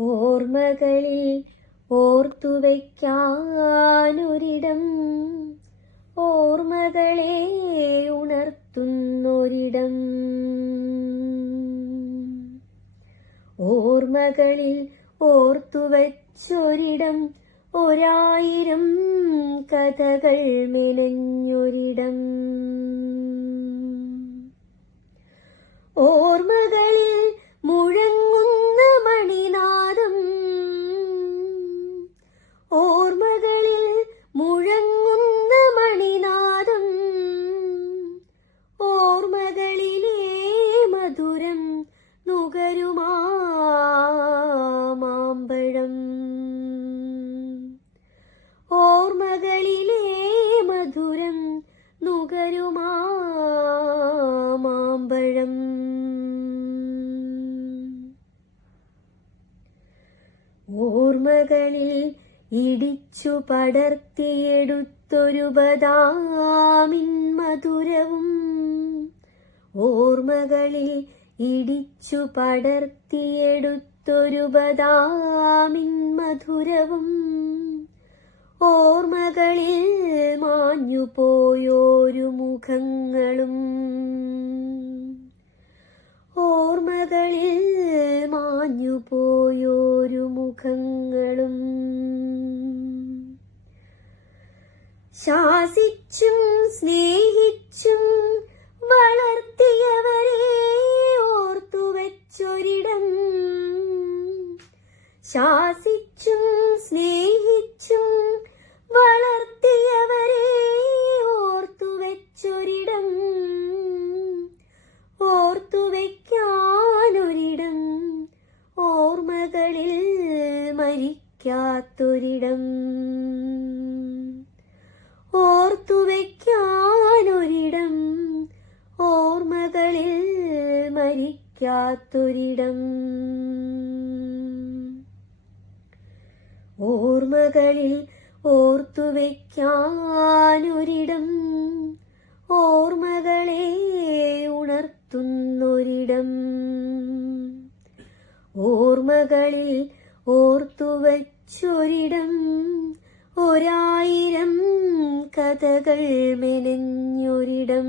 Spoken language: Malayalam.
ഓർമ്മകളിൽ ഓർത്തുവയ്ക്കാനൊരിടം ഓർമ്മകളെ ഉണർത്തുന്നൊരിടം. ഓർമ്മകളിൽ ഓർത്തുവച്ചൊരിടം ഒരായിരം കഥകൾ മെനഞ്ഞൊരിടം. ഓർമ്മകളിൽ ഇടിച്ചു പടർത്തിയെടുത്തൊരു ബദാമിൻ മധുരവും. ഓർമ്മകളിൽ ഇടിച്ചു പടർത്തിയെടുത്തൊരു ബദാമിൻ മധുരവും. ഓർമ്മകളിൽ മാഞ്ഞു പോയോരു മുഖങ്ങളും. ഓർമ്മകളിൽ മാഞ്ഞു പോയോരു മുഖങ്ങളും. ശാസിച്ചും സ്നേഹിച്ചും വളർത്തിയവരെ ഓർത്തു വെച്ചൊരിടം. ശാസിച്ചും സ്നേഹിച്ചും വളർത്തിയവരെ ഓർത്തു വെച്ചൊരിടം ഓർത്തു വയ്ക്കാനൊരിടം ഓർമ്മകളിൽ മരിക്കാത്തൊരിടം ഓർത്തു വയ്ക്കാനൊരിടം. ഓർമ്മകളിൽ മരിക്കാത്തൊരിടം. ഓർമ്മകളിൽ ഓർത്തു വയ്ക്കാനൊരിടം. ഓർമ്മകളെ ഉണർത്തുന്നൊരിടം. ഓർമ്മകളിൽ ഓർത്തു വച്ചൊരിടം ഒരായിരം കഥകൾ മെനഞ്ഞൊരിടം.